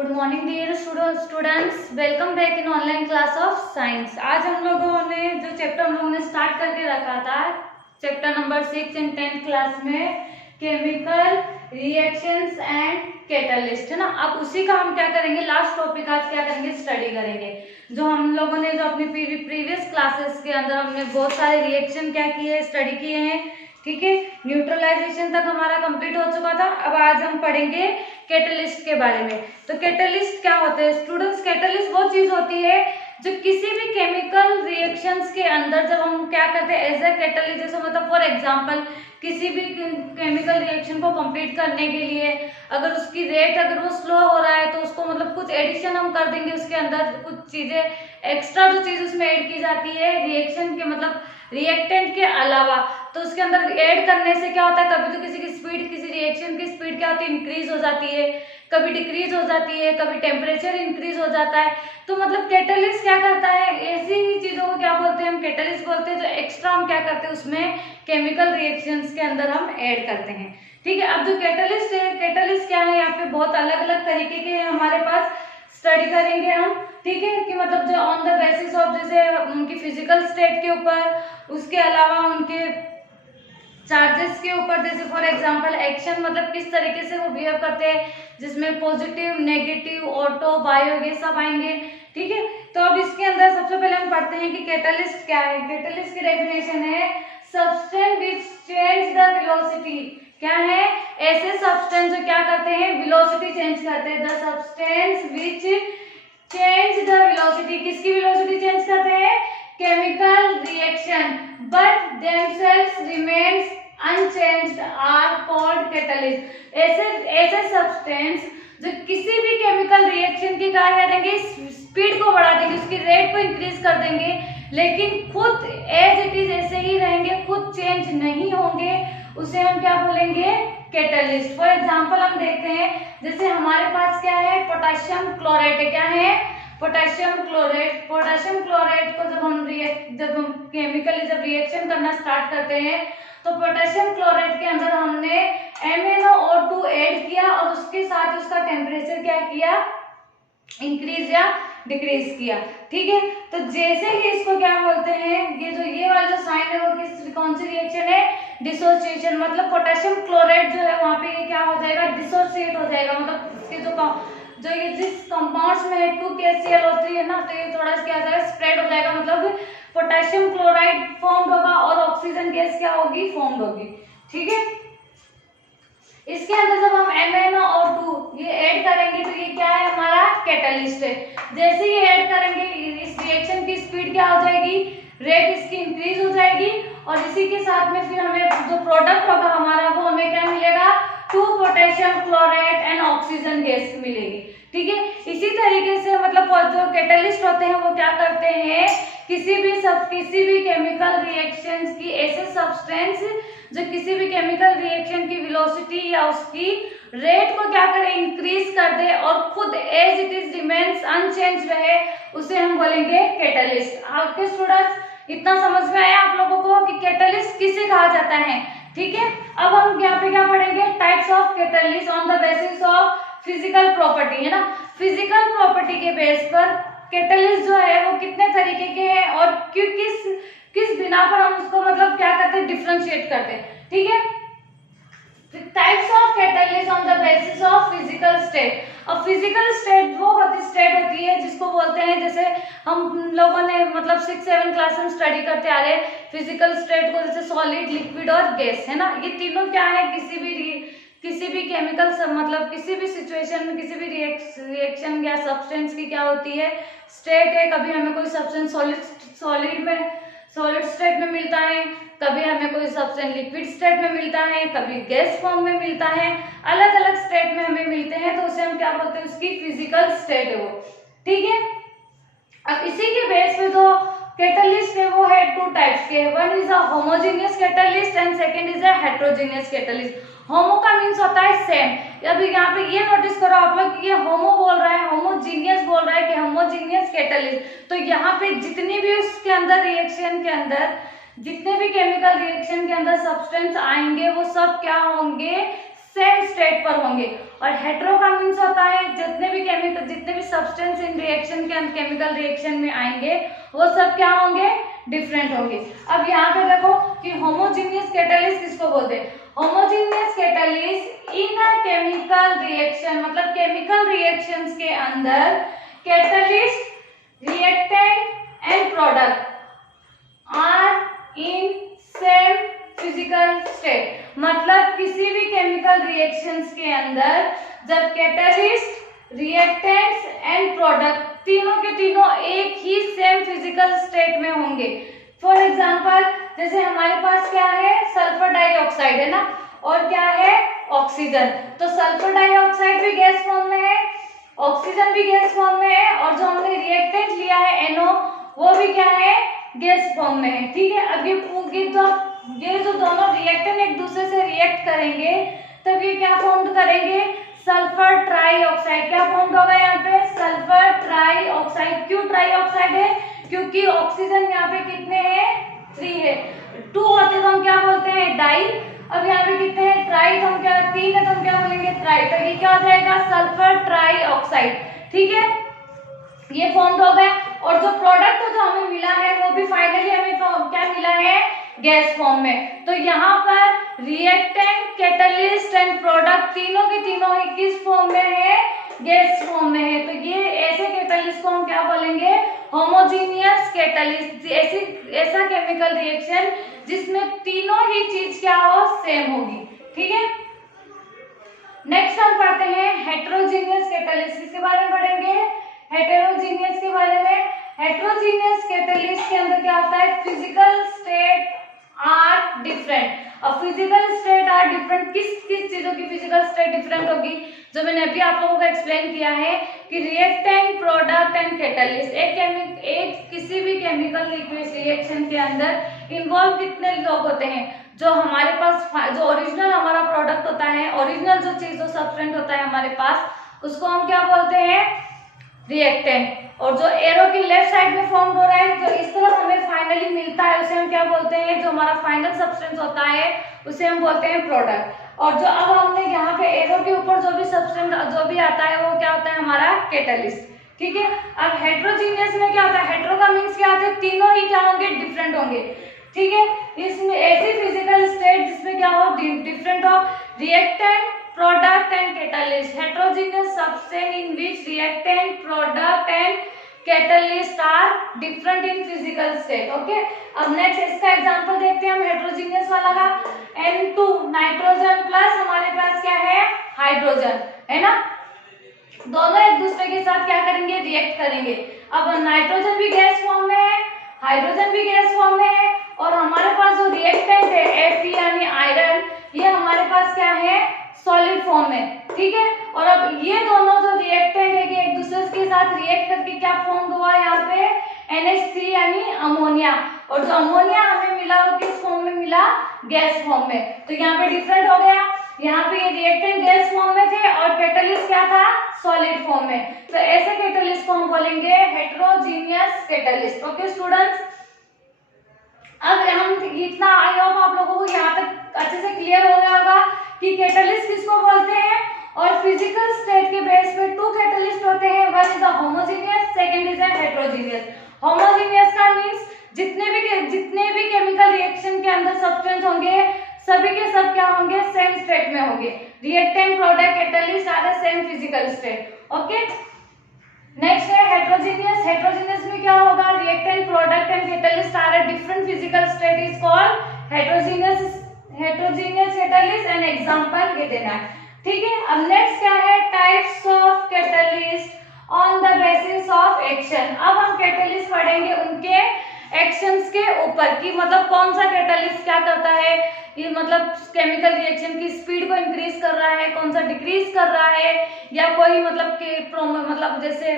Good morning dear students, welcome back in online class of science. आज हम लोगों ने जो चैप्टर हम लोगों ने स्टार्ट करके रखा था, चैप्टर नंबर 6 इन 10th क्लास में, केमिकल रिएक्शंस एंड कैटलिस्ट, है ना। अब उसी का हम क्या करेंगे, लास्ट टॉपिक आज क्या करेंगे, स्टडी करेंगे। जो हम लोगों ने जो अपनी प्रीवियस क्लासेस के अंदर हमने बहुत सारे रिएक्शन क्या किए, स्टडी किए हैं, ठीक है। न्यूट्रलाइजेशन तक हमारा कंप्लीट हो चुका था। अब आज हम पढ़ेंगे कैटलिस्ट के बारे में। तो कैटलिस्ट क्या होते हैं स्टूडेंट्स? कैटलिस्ट वो चीज होती है जो किसी भी केमिकल रिएक्शंस के अंदर जब हम क्या करते हैं एज ए कैटलिस्ट, जैसे मतलब फॉर एग्जांपल किसी भी केमिकल रिएक्शन को कंप्लीट करने के लिए अगर उसकी रेट अगर वो स्लो हो रहा है तो उसको मतलब कुछ एडिशन हम कर देंगे, उसके अंदर कुछ चीजें एक्स्ट्रा जो चीज उसमें ऐड की जाती है रिएक्शन के मतलब रिएक्टेंट के अलावा, तो उसके अंदर ऐड करने से क्या होता है, कभी तो किसी की स्पीड, किसी रिएक्शन की स्पीड क्या होती है, इंक्रीज हो जाती है, कभी डिक्रीज हो जाती है, कभी टेम्परेचर इंक्रीज हो जाता है। तो मतलब कैटलिस्ट क्या करता है, ऐसी ही चीजों को क्या बोलते हैं हम, कैटलिस्ट बोलते हैं, जो एक्स्ट्रा हम क्या करते हैं उसमें केमिकल रिएक्शंस के अंदर हम ऐड करते हैं, ठीक है। अब जो कैटलिस्ट है, कैटलिस्ट क्या है, यहाँ पे बहुत अलग अलग तरीके के हैं हमारे पास, स्टडी करेंगे हम, ठीक है, कि मतलब जो ऑन द बेसिस ऑफ जैसे उनकी फिजिकल स्टेट के ऊपर, उसके अलावा उनके चार्जेस के ऊपर, जैसे फॉर एग्जांपल एक्शन मतलब किस तरीके से वो बिहेव करते हैं, जिसमें पॉजिटिव, नेगेटिव, ऑटो, बायो ये सब आएंगे, ठीक है। तो अब इसके अंदर सबसे पहले हम पढ़ते हैं कि कैटलिस्ट क्या है। कैटलिस्ट की डेफिनेशन है substance which change the velocity. क्या है? ऐसे सब्सटेंस जो क्या करते हैं, वेलोसिटी चेंज करते हैं। The substance which change the velocity, किसकी वेलोसिटी चेंज करते हैं? Chemical reaction, but themselves remains unchanged are called catalyst. ऐसे सब्सटेंस जो किसी भी केमिकल रिएक्शन की क्या करेंगे, स्पीड को बढ़ा देंगे, उसकी रेट को इंक्रीज कर देंगे, लेकिन खुद एज इट इज ऐसे ही रहेंगे, खुद चेंज नहीं होंगे, उसे हम क्या बोलेंगे, कैटलिस्ट। फॉर एग्जांपल हम देखते हैं, जैसे हमारे पास क्या है, पोटेशियम क्लोराइड, क्या है, पोटेशियम क्लोराइड। पोटेशियम क्लोराइड को जब हम केमिकली जब रिएक्शन करना स्टार्ट करते हैं तो पोटेशियम क्लोराइड के अंदर हमने MnO2 ऐड किया और उसके साथ उसका टेम्परेचर क्या किया, इंक्रीज या डिक्रीज किया, ठीक है। तो जैसे ही इसको क्या बोलते हैं, ये वाला जो साइन है वो कौन सी रिएक्शन है, डिसोसिएशन। मतलब पोटेशियम क्लोराइड जो है वहां पे ये क्या हो जाएगा, डिसोसिएट हो जाएगा, मतलब इसके जो ये जिस कंपाउंड्स में है 2KClO3 है ना, तो ये थोड़ा क्या हो जाएगा, स्प्रेड हो जाएगा, मतलब पोटेशियम क्लोराइड फॉर्म होगा और ऑक्सीजन गैस क्या होगी, फॉर्म होगी, ठीक है। इसके अंदर जब हम MnO2 ये ऐड करेंगे तो ये क्या है, हमारा कैटलिस्ट है। जैसे ही ऐड करेंगे इस रिएक्शन की स्पीड क्या हो जाएगी, रेट इसकी इंक्रीज हो जाएगी, और इसी के साथ में फिर हमें जो प्रोडक्ट होगा हमारा वो हमें क्या मिलेगा, 2 potassium chloride and oxygen gas मिलेगी, ठीक है। इसी तरीके से मतलब जो कैटलिस्ट होते हैं वो क्या करते हैं, किसी भी केमिकल रिएक्शंस की ऐसे सब्सटेंस जो किसी भी केमिकल रिएक्शन की वेलोसिटी या उसकी रेट को क्या करे, इंक्रीज कर दे और खुद as it is remains unchange रहे, उसे हम बोलेंगे कैटलिस्ट। आपके स्टूडेंट्स इतना समझ में आया आप लोगों को कि कैटलिस्ट किसे कहा जाता है, ठीक है। अब हम यहाँ पे क्या पढ़ेंगे, types of catalyst on the basis of physical property, है ना। फिजिकल प्रॉपर्टी के बेस पर कैटलिस्ट जो है वो कितने तरीके के हैं और किस बिना पर हम उसको मतलब क्या करते हैं, डिफरेंशिएट करते हैं, ठीक है। Types of catalyst on the basis of physical state. अब फिजिकल स्टेट वो स्टेट होती है जिसको बोलते हैं, जैसे हम लोगों ने मतलब 6-7 क्लास में स्टडी करते आ रहे हैं फिजिकल स्टेट को, जैसे सॉलिड, लिक्विड और गैस, है ना। ये तीनों क्या है, किसी भी केमिकल मतलब किसी भी सिचुएशन में किसी भी रिएक्शन या सब्सटेंस की क्या होती है, स्टेट है। कभी हमें कोई सब्सटेंस सॉलिड स्टेट में मिलता है, कभी हमें कोई सब्सटेंस लिक्विड स्टेट में मिलता है, कभी गैस फॉर्म में मिलता है, अलग अलग स्टेट में हमें मिलते हैं, तो उसे हम क्या बोलते हैं, उसकी फिजिकल स्टेट है वो, ठीक है। अब इसी के बेस पे जो कैटलिस्ट है वो है 2 टाइप्स के, one is a homogeneous catalyst and second is a heterogeneous catalyst. Homo का मीन्स होता है सेम। अभी यहाँ पे ये नोटिस करो आप लोग, ये होमो बोल रहा है, होमोजीनियस बोल रहा है कि होमोजीनियस कैटलिस्ट। तो यहाँ पे जितनी भी उसके अंदर रिएक्शन के अंदर जितने भी केमिकल रिएक्शन के अंदर सब्सटेंस आएंगे वो सब क्या होंगे, सेम स्टेट पर होंगे। और हेटेरो का मीन्स होता है जितने भी सब्सटेंस इन रिएक्शन के केमिकल रिएक्शन में आएंगे वो सब क्या होंगे, डिफरेंट होंगे। अब यहाँ पे देखो कि होमोजीनियस कैटालिस्ट किसको बोलते हैं। Homogeneous catalyst in a chemical reaction, मतलब केमिकल रिएक्शंस के अंदर catalyst, reactant and product are in same physical state. मतलब किसी भी केमिकल रिएक्शंस के अंदर जब कैटालिस्ट, रिएक्टेंट्स एंड प्रोडक्ट तीनों के तीनों एक ही सेम फिजिकल स्टेट में होंगे। फॉर एग्जांपल जैसे हमारे पास क्या है, सल्फर डाइऑक्साइड है ना, और क्या है, ऑक्सीजन। तो सल्फर डाइऑक्साइड भी गैस फॉर्म में है, ऑक्सीजन भी गैस फॉर्म में है, और जो हमने रिएक्टेंट लिया है NO वो भी क्या है, गैस फॉर्म में है। ठीक है। अब ये जो दोनों रिएक्टेंट एक दूसरे से रिएक्ट करेंगे तब ये क्या फॉर्म करेंगे, सल्फर ट्राइऑक्साइड। क्या फॉर्म होगा यहाँ पे, सल्फर ट्राइऑक्साइड। क्यों ट्राइऑक्साइड है, क्योंकि ऑक्सीजन यहाँ पे कितने हैं, 3 है। 2 होते तो हम क्या बोलते हैं, डाई। अब यहाँ पे कितने हैं, ट्राई, तो हम क्या, 3 है तो हम क्या बोलेंगे, ट्राई। तो ये क्या हो जाएगा, सल्फर ट्राइऑक्साइड। ठीक है, ये फॉर्म हो गया। और जो प्रोडक्ट जो हमें मिला है वो भी फाइनली हमें क्या मिला है, गैस फॉर्म में। तो यहाँ पर रिएक्टेंट, कैटलिस्ट एंड प्रोडक्ट तीनों के तीनों ही किस फॉर्म में है, गैस फॉर्म में है। तो ये ऐसे कैटलिस्ट को हम क्या बोलेंगे, होमोजीनियस कैटलिस्ट। ऐसा केमिकल रिएक्शन जिसमें तीनों ही चीज क्या हो, सेम होगी। ठीक है। नेक्स्ट हम पढ़ते हैं हेटेरोजीनियस कैटलिस्ट। किसके बारे में पढ़ेंगे, हेटेरोजीनियस के बारे में। हेटेरोजीनियस कैटलिस्ट के अंदर क्या होता है, फिजिकल स्टेट आर डिफरेंट। अब फिजिकल स्टेट आर डिफरेंट, किस चीजों की फिजिकल स्टेट डिफरेंट होगी, जो मैंने अभी आप लोगों को एक्सप्लेन किया है कि रिएक्टेंट, प्रोडक्ट एंड कैटलिस्ट। एक किसी भी केमिकल रिएक्शन के अंदर इन्वॉल्व कितने लोग होते हैं, जो हमारे पास जो ओरिजिनल हमारा प्रोडक्ट होता है, ओरिजिनल जो चीज, जो सब्सटेंट होता है हमारे पास, उसको हम क्या बोलते हैं, रिएक्टेंट। और जो एरो की लेफ्ट साइड में फॉर्म हो रहा है, जो इस तरफ हमें फाइनली मिलता है, उसे हम क्या बोलते हैं, जो हमारा फाइनल सब्सटेंस होता है उसे हम बोलते हैं प्रोडक्ट। और जो अब हमने यहाँ पे एरो के ऊपर जो भी सब्सटेंस जो भी आता है वो क्या होता है, हमारा कैटलिस्ट। ठीक है। अब हेटेरोजीनियस में क्या होता है, हेटेरो का मीन्स क्या होता है, तीनों ही क्या होंगे, डिफरेंट होंगे। ठीक है। इसमें ऐसी फिजिकल स्टेट जिसमें क्या हो, डिफरेंट हो, reactant, product and catalyst. Heterogeneous substance in which reactant, product and catalyst are different in physical state. Okay. अब नेक्स्ट इसका एग्जांपल देखते हैं हम हेटेरोजीनियस वाला का। N2 नाइट्रोजन प्लस हमारे पास क्या है, हाइड्रोजन, है ना। दोनों एक दूसरे के साथ क्या करेंगे, रिएक्ट करेंगे। अब नाइट्रोजन भी गैस फॉर्म में है, हाइड्रोजन भी गैस फॉर्म में है, और हमारे पास जो रिएक्टेंट है Fe यानी आयरन, ये हमारे पास क्या है, सॉलिड फॉर्म में। ठीक है। और अब ये दोनों जो रिएक्टेंट है कि एक दूसरे के साथ रिएक्ट करके क्या फॉर्म हुआ, यहाँ पे NH3 यानी अमोनिया। और जो अमोनिया हमें मिला वो किस फॉर्म में मिला, गैस फॉर्म में। तो यहाँ पे डिफरेंट हो गया, यहाँ पे ये रिएक्टेंट गैस फॉर्म में थे और कैटलिस्ट क्या था, सॉलिड फॉर्म में। तो ऐसे कैटलिस्ट को हम बोलेंगे हेटेरोजीनियस कैटलिस्ट। ओके स्टूडेंट्स, अब हम इतना आई होप आप लोगों को यहाँ तक अच्छे से क्लियर हो गया होगा कि कैटलिस्ट किसको बोलते हैं। और फिजिकल स्टेट के बेस पे 2 कैटलिस्ट होते हैं, one is a homogeneous, second is a heterogeneous. Homogeneous का मींस जितने भी केमिकल रिएक्शन के अंदर सब्सटेंस होंगे सभी के सब क्या होंगे, सेम स्टेट में होंगे। Reactant, product, catalyst are the same physical state. Okay. Next है हेटेरोजीनियस। हेटेरोजीनियस में क्या होगा, reactant, product and catalyst are a different physical state is called heterogeneous catalyst. And example ये देना है। ठीक है। अब नेक्स्ट क्या है, types of catalyst on the basis of action. अब हम कैटलिस्ट पढ़ेंगे उनके एक्शंस के ऊपर कि मतलब कौन सा कैटलिस्ट क्या करता है, ये मतलब केमिकल रिएक्शन की स्पीड को इंक्रीज कर रहा है, कौन सा डिक्रीज कर रहा है, या कोई मतलब जैसे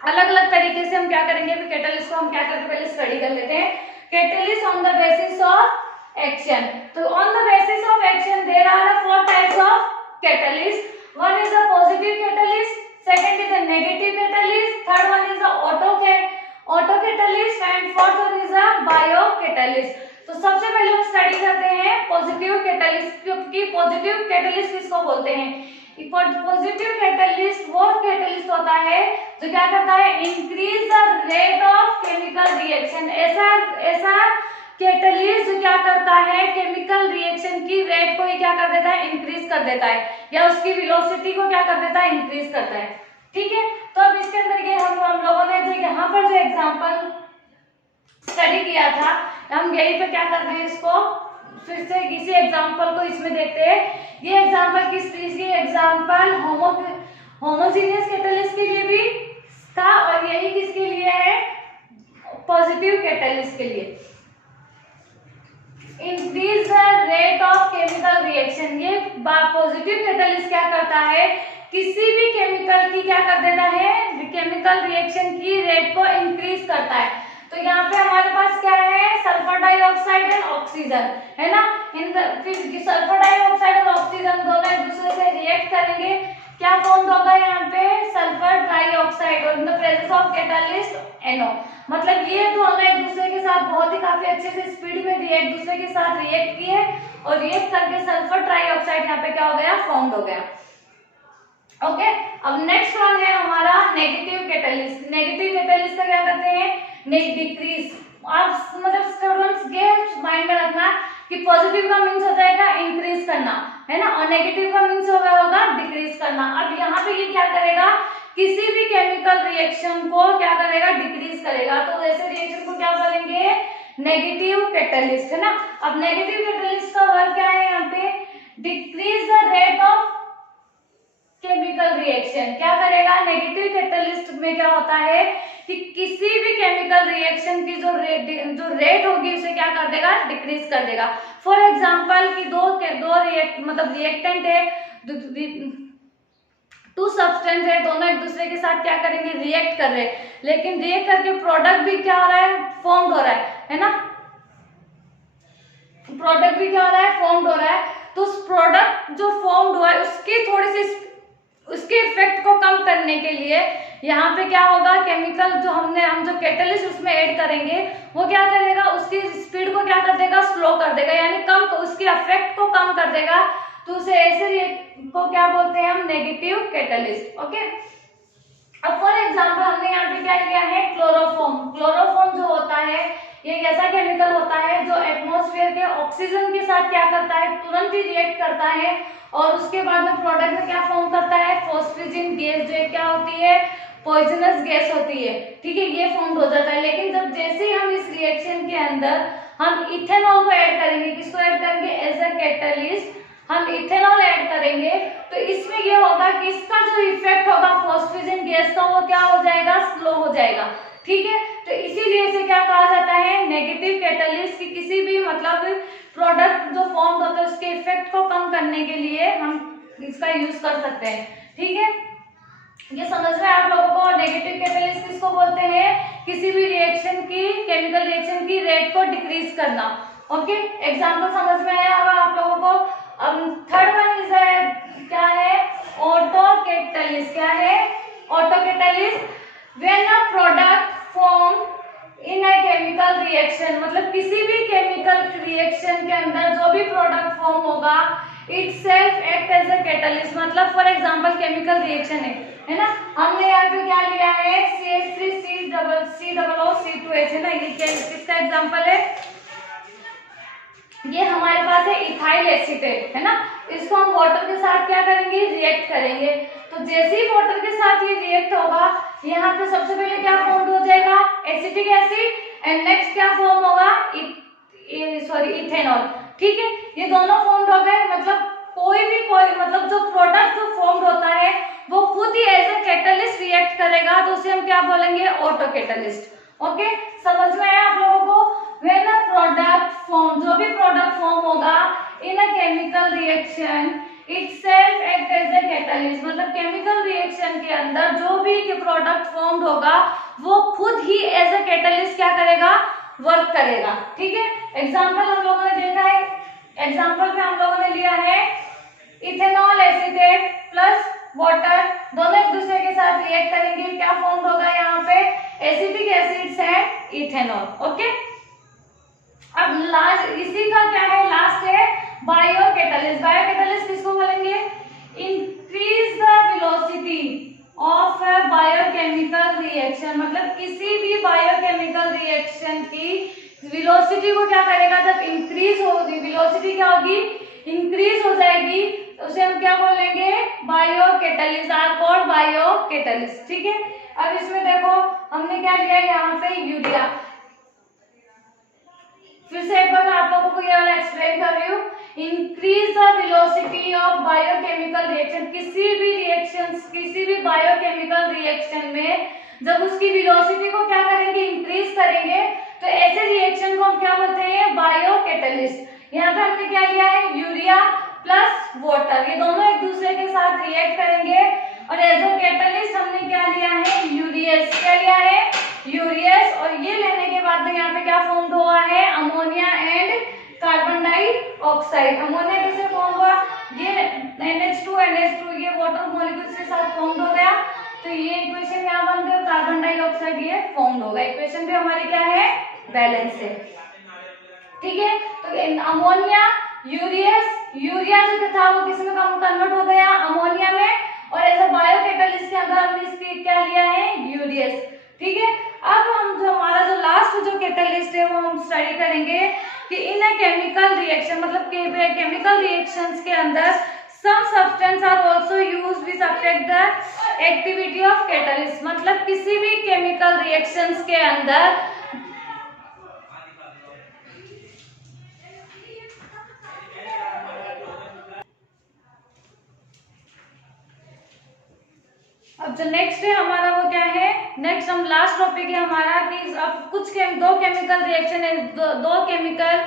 अलग अलग तरीके से हम क्या करेंगे, कैटलिस्ट को हम क्या करके पहले स्टडी कर लेते हैं। Catalyst on the basis of action. So on the basis of action there are 4 types of catalyst. One is a positive catalyst, second is a negative catalyst, third one is a auto catalyst and fourth one is a bio catalyst. तो सबसे पहले हम study करते हैं positive catalyst की। Positive positive catalyst किसको बोलते हैं? पॉजिटिव कैटलिस्ट वो कैटलिस्ट होता है जो क्या करता है, increase the rate of chemical reaction. ऐसा कैटलिस्ट जो क्या करता है, केमिकल रिएक्शन की रेट को ये क्या कर देता है, इंक्रीज कर देता है, या उसकी वेलोसिटी को क्या कर देता है, इंक्रीज करता है। ठीक है, तो अब इसके अंदर ये हम लोगों ने जो यहाँ पर जो एग्जांपल स्टडी किया था, हम यहीं पे क्या करते हैं, इसको फिर से किसी एग्जांपल को इसमें देखते हैं। ये एग्जांपल किस चीज की, एग्जांपल होमोजेनियस कैटलिस्ट के लिए भी था और यही किसके लिए है, पॉजिटिव कैटलिस्ट के लिए। Increase the rate of chemical reaction, ये पॉजिटिव कैटलिस्ट क्या करता है, किसी भी केमिकल की क्या कर देता है, केमिकल रिएक्शन की रेट को इंक्रीज करता है। तो यहाँ पे हमारे पास क्या है, सल्फर डाइऑक्साइड एंड ऑक्सीजन, है ना। फिर सल्फर डाइऑक्साइड और ऑक्सीजन दोनों एक दूसरे से रिएक्ट करेंगे, क्या फॉर्म होगा यहाँ पे, सल्फर डाइऑक्साइड, और in the presence of catalyst NO। मतलब ये दोनों एक दूसरे के साथ बहुत ही काफी अच्छे से स्पीड में एक दूसरे के साथ रिएक्ट किए और रिएक्ट करके सल्फर डाइऑक्साइड यहाँ पे क्या हो गया, फॉर्म हो गया। ओके, अब नेक्स्ट वन है हमारा नेगेटिव कैटलिस्ट। नेगेटिव कैटलिस्ट का क्या करते हैं, डिक्रीज। आप मतलब स्टूडेंट्स के माइंड में रखना कि पॉजिटिव का मीन्स हो जाएगा इंक्रीज करना, है ना, और नेगेटिव का मीन्स होगा डिक्रीज करना। अब यहाँ पे ये क्या करेगा, किसी भी केमिकल रिएक्शन को क्या करेगा, डिक्रीज करेगा। तो ऐसे रिएक्शन को क्या बोलेंगे, नेगेटिव कैटलिस्ट, है ना। अब नेगेटिव कैटलिस्ट का वर्क क्या है, यहाँ पे decrease the rate of chemical reaction. क्या करेगा, नेगेटिव कैटलिस्ट में क्या होता है कि किसी भी केमिकल रिएक्शन की जो रेट होगी उसे क्या कर देगा, डिक्रीज कर देगा। फॉर एग्जांपल कि दो रिएक्टेंट है, टू सब्सटेंस है, दोनों एक दूसरे के साथ क्या करेंगे, रिएक्ट कर रहे हैं, लेकिन रिएक्ट करके प्रोडक्ट भी क्या हो रहा है, फॉर्म हो रहा है ना, प्रोडक्ट भी क्या हो रहा है, फॉर्म हो रहा है। तो उस प्रोडक्ट जो फॉर्म हुआ है उसकी थोड़ी सी उसके इफेक्ट को कम करने के लिए यहाँ पे क्या होगा, केमिकल जो हम जो कैटलिस्ट उसमें ऐड करेंगे वो क्या करेगा, उसकी स्पीड को क्या कर देगा, स्लो कर देगा, यानी कम, उसके इफेक्ट को कम कर देगा। तो उसे ऐसे को क्या बोलते हैं हम, नेगेटिव कैटलिस्ट। ओके, अब फॉर एग्जांपल हमने यहाँ पे क्या लिया है, क्लोरोफॉर्म। क्लोरोफॉर्म जो होता है ये एक ऐसा केमिकल होता है जो एटमॉस्फेयर के ऑक्सीजन के साथ क्या करता है, तुरंत ही रिएक्ट करता है और उसके बाद में प्रोडक्ट में क्या फॉर्म करता है, फॉस्फोरिन गैस, जो क्या होती है, पॉइजनस गैस होती है। ठीक है, ये फॉर्म हो जाता है। लेकिन जब जैसे ही हम इस रिएक्शन के अंदर हम इथेनॉल को ऐड करेंगे, किसको ऐड करेंगे, एज अ कैटलिस्ट हम इथेनॉल ऐड करेंगे, तो इसमें ये होगा कि इसका जो इफेक्ट होगा फॉस्फोरिन गैस का, वो क्या हो जाएगा, स्लो हो जाएगा। ठीक है, तो इसीलिए इसे क्या कहा जाता है, नेगेटिव कैटलिस्ट। की किसी भी मतलब प्रोडक्ट जो फॉर्म होता है उसके इफेक्ट को कम करने के लिए हम इसका यूज कर सकते हैं। ठीक है, ये समझ में आप लोगों को। नेगेटिव कैटलिस्ट किसको बोलते हैं, किसी भी रिएक्शन की, केमिकल रिएक्शन की रेट को डिक्रीज करना। ओके, एग्जांपल समझ में आया होगा आप लोगों को। थर्ड वन इज क्या है, ऑटो कैटलिस्ट। क्या है, auto catalyst. When a product form in a chemical reaction, मतलब किसी भी केमिकल रिएक्शन के अंदर जो भी प्रोडक्ट फॉर्म होगा, itself act as a catalyst. मतलब फॉर एग्जांपल केमिकल रिएक्शन है ना, हमने यहाँ पे क्या लिया है, CH3COO है ना, ये किसका एग्जांपल है, ये हमारे पास है इथाइल एसीटेट, है ना। इसको हम वाटर के साथ क्या करेंगे, रिएक्ट करेंगे। तो जैसे ही वाटर के साथ ये रिएक्ट होगा, यहाँ पे सबसे पहले क्या फॉर्म हो जाएगा, एसिटिक एसिड, एंड नेक्स्ट क्या फॉर्म होगा, इथेनॉल। ठीक है, ये दोनों फॉर्म हो गए। मतलब कोई मतलब जो प्रोडक्ट जो फॉर्म होता है वो खुद ही एज ए कैटलिस्ट रिएक्ट करेगा, तो उसे हम क्या बोलेंगे, ऑटो कैटलिस्ट। ओके, समझ में आया आप लोगों को। When a product form, जो भी प्रोडक्ट फॉर्म होगा in a chemical reaction, itself act as a catalyst। मतलब केमिकल रिएक्शन के अंदर जो भी प्रोडक्ट फॉर्म होगा वो खुद ही एज अ कैटलिस्ट क्या करेगा, वर्क करेगा। ठीक है, एग्जांपल हम लोगों ने देखा है, एग्जांपल में हम लोगों ने लिया है इथेनॉल एसीटेट प्लस वाटर, दोनों एक दूसरे के साथ रिएक्ट करेंगे, क्या फॉर्म होगा यहाँ पे, acetic acids and ethanol. Okay, अब लास्ट इसी का क्या है, लास्ट है बायोकैटालिस्ट। बायोकैटालिस्ट किसको बोलेंगे? Increase the velocity of a biochemical reaction, मतलब किसी भी बायोकेमिकल रिएक्शन की वेलोसिटी को क्या करेगा? जब इंक्रीज होगी, वेलोसिटी क्या होगी? इंक्रीज हो जाएगी, तो उसे हम क्या बोलेंगे? बायोकैटालिस्ट, आर कॉल्ड बायोकैटालिस्ट। ठीक है, अब इसमें देखो हमने क्या लिया यहाँ पे? यूरिया। फिर से एक बार मैं आप लोगों को ये वाला एक्सप्लेन कर रही हूँ। Increase the velocity of biochemical reaction, किसी भी रिएक्शंस, किसी भी बायोकेमिकल रिएक्शन में जब उसकी वेलोसिटी को क्या करेंगे? इंक्रीज करेंगे, तो ऐसे रिएक्शन को हम क्या बोलते हैं? बायोकैटालिस्ट। यहाँ पे हमने क्या लिया है? यूरिया प्लस वाटर, ये दोनों एक दूसरे के साथ रिएक्ट करेंगे और एज अ कैटालिस्ट हमने क्या लिया है? यूरियस। क्या लिया है? यूरियस। और ये लेने के बाद में यहाँ पे क्या फॉर्म हुआ है? Ammonia and carbon dioxide. Ammonia कैसे फॉर्म हुआ? ये NH2 ये वाटर मॉलिक्यूल्स के साथ फॉर्म हो गया, तो ये इक्वेशन यहाँ बन गई, कार्बन डाइऑक्साइड ये फॉर्म होगा। इक्वेशन भी हमारी क्या है? बैलेंस है। ठीक है, तो अमोनिया, यूरियस, यूरिया जो था वो किस में कन्वर्ट हो गया? अमोनिया में, और एज अ बायोकैटालिस्ट के अंदर हमने इसकी क्या लिया है? यूरियस। ठीक है, अब हम जो हमारा जो लास्ट जो कैटालिस्ट है वो हम स्टडी करेंगे कि इन ए केमिकल रिएक्शन, मतलब केमिकल रिएक्शंस के अंदर some substance are also used which affect the activity of catalyst, मतलब किसी भी केमिकल रिएक्शंस के अंदर अब जो नेक्स्ट है हमारा वो क्या है? नेक्स्ट हम लास्ट टॉपिक है हमारा कि अब दो केमिकल रिएक्शन है, दो केमिकल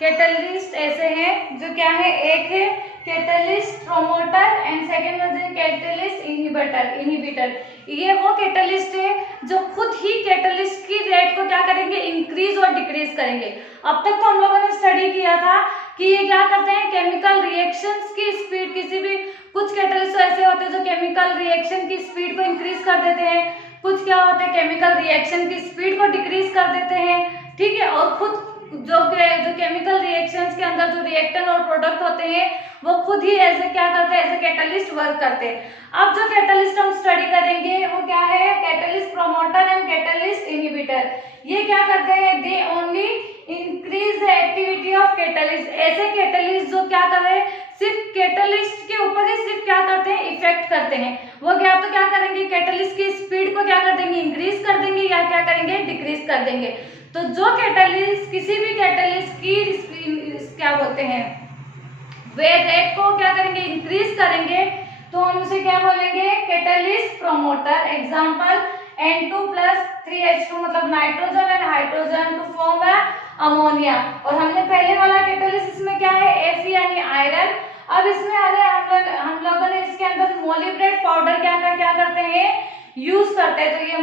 कैटलिस्ट ऐसे हैं जो क्या है? एक है कैटलिस्ट प्रोमोटर एंड सेकेंड है कैटलिस्ट इनहिबिटर। ये वो कैटलिस्ट है जो खुद ही कैटलिस्ट की रेट को क्या करेंगे? इंक्रीज और डिक्रीज करेंगे। अब तक तो हम लोगों ने स्टडी किया था कि ये क्या करते हैं? केमिकल रिएक्शंस की स्पीड, किसी भी कुछ कैटलिस्ट ऐसे होते हैं जो केमिकल रिएक्शन की स्पीड को इंक्रीज कर देते हैं, कुछ क्या होते हैं? केमिकल रिएक्शन की स्पीड को डिक्रीज कर देते हैं। ठीक है, और खुद जो केमिकल रिएक्शंस के अंदर जो रिएक्टेंट और प्रोडक्ट होते हैं वो खुद ही ऐसे क्या करते हैं? एज ए कैटलिस्ट वर्क करते हैं। अब जो कैटलिस्ट हम स्टडी करेंगे वो क्या है? Catalyst promoter and catalyst inhibitor. ये क्या करते हैं? They only increase the activity of catalyst. ऐसे कैटलिस्ट जो क्या कर रहे हैं? सिर्फ कैटलिस्ट के ऊपर ही सिर्फ क्या करते हैं? इफेक्ट करते हैं। वो क्या तो क्या करेंगे? कैटलिस्ट की स्पीड को क्या कर देंगे? इंक्रीज कर देंगे या क्या करेंगे? डिक्रीज कर देंगे। तो जो कैटलिस्ट, किसी भी कैटलिस्ट की क्या बोलते हैं? वे रेट को क्या करेंगे? इंक्रीज करेंगे, तो हम उसे क्या बोलेंगे? Catalyst promoter. एग्जांपल N2+3H2 मतलब nitrogen and hydrogen to form ammonia. और हमने पहले वाला कैटलिस्ट इसमें क्या है? Fe यानी आयरन। अब इसमें हम लोगों ने इसके अंदर मोलिब्डेट पाउडर क्या करते हैं? यूज करते हैं। तो ये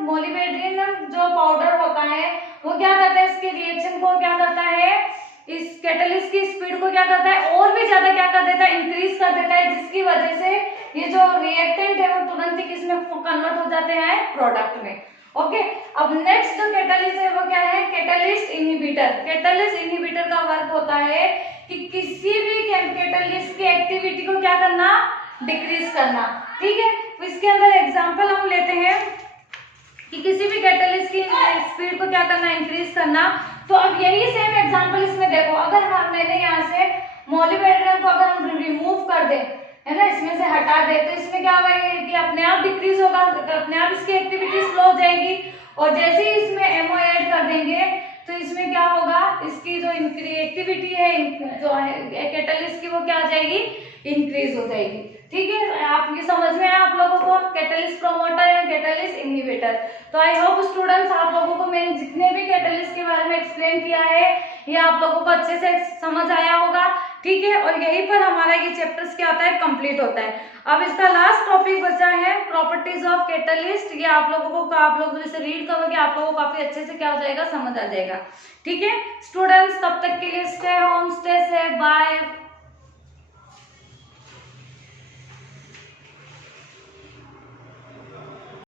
मोलिब्डेनम जो पाउडर होता है वो क्या करता है? इसके रिएक्शन को क्या करता है? इस कैटलिस्ट की स्पीड को क्या करता है? और भी ज्यादा क्या कर देता है? इंक्रीज कर देता है, जिसकी वजह से ये जो रिएक्टेंट है वो तुरंत ही किसमें कन्वर्ट हो जाते हैं? प्रोडक्ट में। ओके, अब नेक्स्ट जो कैटलिस्ट है वो क्या है? Catalyst inhibitor. कैटलिस्ट इनहिबिटर का वर्क होता है कि किसी भी कैटलिस्ट की एक्टिविटी को क्या करना? डिक्रीज करना। ठीक है, तो इसके अंदर एग्जांपल हम लेते हैं कि किसी भी कैटलिस्ट की स्पीड को क्या करना? इंक्रीज करना। तो अब यही सेम एग्जांपल इसमें देखो, अगर मैंने यहाँ से मोलिब्डेनम को अगर हम रिमूव कर दें, है ना, इसमें से हटा दे, तो इसमें क्या होगा? कि अपने आप डिक्रीज होगा, अपने आप इसकी एक्टिविटी स्लो हो जाएगी। और जैसे ही इसमें MO ऐड कर देंगे तो इसमें क्या होगा? इसकी जो एक्टिविटी है जो कैटलिस्ट की वो क्या हो जाएगी? इंक्रीज हो जाएगी। ठीक है, आप ये समझ में आया आप लोगों को? कैटलिस्ट प्रोमोटर या कैटलिस्ट इनहिबिटर। तो आई होप स्टूडेंट्स आप लोगों को मैंने जितने भी कैटलिस्ट के बारे में एक्सप्लेन किया है ये आप लोगों को अच्छे से समझ आया होगा। ठीक है, और यहीं पर हमारा ये चैप्टर्स क्या होता है? कंप्लीट होता है। अब इसका लास्ट टॉपिक बचा है प्रॉपर्टीज ऑफ कैटलिस्ट। ये आप लोग जैसे रीड करोगे आप लोगों को काफी अच्छे से क्या हो जाएगा? समझ आ जाएगा। ठीक है स्टूडेंट्स, तब तक के लिए stay home, stay safe, bye.